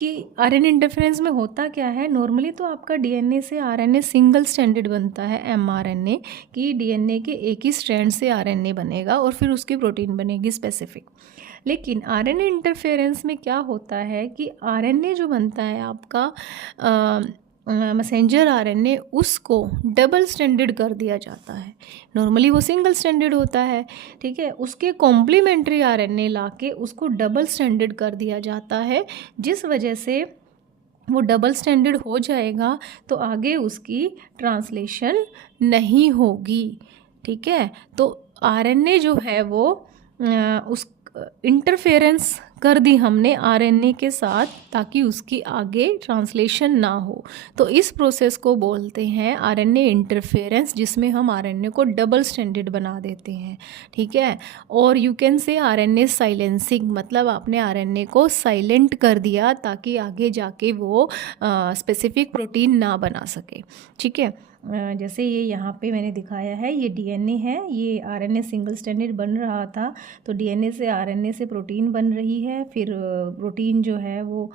कि RNA interference में होता क्या है, नॉर्मली तो आपका डीएनए से आरएनए सिंगल स्ट्रैंडेड बनता है, एमआरएनए, कि डीएनए के एक ही स्ट्रैंड से आरएनए बनेगा और फिर उसकी प्रोटीन बनेगी स्पेसिफिक। लेकिन आरएनए इंटरफेरेंस में क्या होता है कि आरएनए जो बनता है आपका मैसेंजर आरएनए, उसको डबल स्ट्रैंडेड कर दिया जाता है। नॉर्मली वो सिंगल स्ट्रैंडेड होता है, ठीक है, उसके कॉम्प्लीमेंट्री आरएनए लाके उसको डबल स्ट्रैंडेड कर दिया जाता है, जिस वजह से वो डबल स्टैंडर्ड हो जाएगा तो आगे उसकी ट्रांसलेशन नहीं होगी। ठीक है, तो आरएनए जो है वो उस इंटरफेरेंस कर दी हमने आरएनए के साथ ताकि उसकी आगे ट्रांसलेशन ना हो। तो इस प्रोसेस को बोलते हैं आरएनए इंटरफेरेंस, जिसमें हम आरएनए को डबल स्टैंडर्ड बना देते हैं। ठीक है, और you can say RNA silencing, मतलब आपने आरएनए को साइलेंट कर दिया ताकि आगे जाके वो स्पेसिफिक प्रोटीन ना बना सके। ठीक है, जैसे ये यहाँ पे मैंने दिखाया है, ये डीएनए है, ये आरएनए सिंगल स्ट्रैंडेड बन रहा था, तो डीएनए से आरएनए से प्रोटीन बन रही है। फिर प्रोटीन जो है वो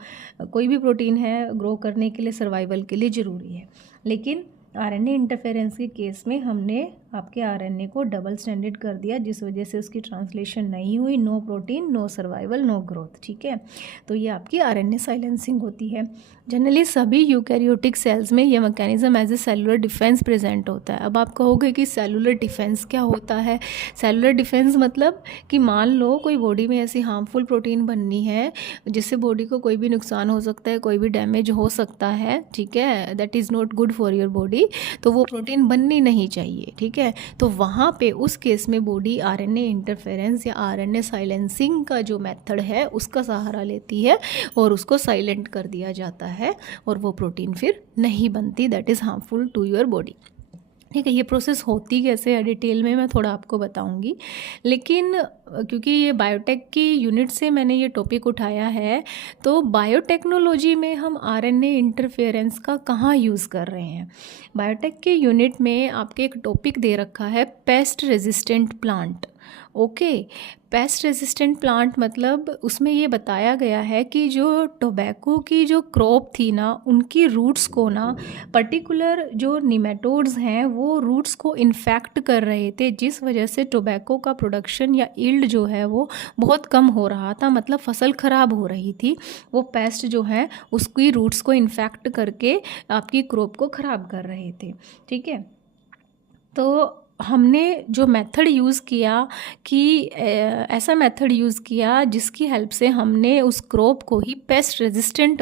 कोई भी प्रोटीन है ग्रो करने के लिए, सर्वाइवल के लिए ज़रूरी है। लेकिन आरएनए इंटरफेरेंस के केस में हमने आपके आरएनए को डबल स्टैंडर्ड कर दिया, जिस वजह से उसकी ट्रांसलेशन नहीं हुई, no protein, no survival, no growth. ठीक है, तो ये आपकी आरएनए साइलेंसिंग होती है। जनरली सभी यूकैरियोटिक सेल्स में ये mechanism as a cellular defence present होता है। अब आप कहोगे कि सेलुलर डिफेंस क्या होता है? सेलुलर डिफेंस मतलब कि मान लो कोई बॉडी में ऐसी हार्मफुल प्रोटीन बननी है जिससे बॉडी को कोई भी नुकसान हो सकता है, कोई भी डैमेज हो सकता है, ठीक है, that is not good for your body, तो वो प्रोटीन बननी नहीं चाहिए। ठीक है, तो वहाँ पे उस केस में बॉडी आरएनए इंटरफेरेंस या आरएनए साइलेंसिंग का जो मेथड है उसका सहारा लेती है और उसको साइलेंट कर दिया जाता है और वो प्रोटीन फिर नहीं बनती, that is harmful to your body. ठीक है, ये प्रोसेस होती कैसे है डिटेल में मैं थोड़ा आपको बताऊंगी, लेकिन क्योंकि ये बायोटेक की यूनिट से मैंने ये टॉपिक उठाया है, तो बायोटेक्नोलॉजी में हम आरएनए इंटरफेरेंस का कहाँ यूज़ कर रहे हैं। बायोटेक के यूनिट में आपके एक टॉपिक दे रखा है pest resistant plant. Okay, pest resistant plant मतलब उसमें ये बताया गया है कि जो टोबैको की जो क्रॉप थी ना, उनकी रूट्स को ना पर्टिकुलर जो निमेटोड्स हैं वो रूट्स को इन्फेक्ट कर रहे थे, जिस वजह से टोबैको का प्रोडक्शन या ईल्ड जो है वो बहुत कम हो रहा था, मतलब फसल ख़राब हो रही थी। वो पेस्ट जो है उसकी रूट्स को इन्फेक्ट करके आपकी क्रॉप को ख़राब कर रहे थे। ठीक है, तो हमने जो मेथड यूज़ किया कि ऐसा मेथड यूज़ किया जिसकी हेल्प से हमने उस क्रॉप को ही पेस्ट रेजिस्टेंट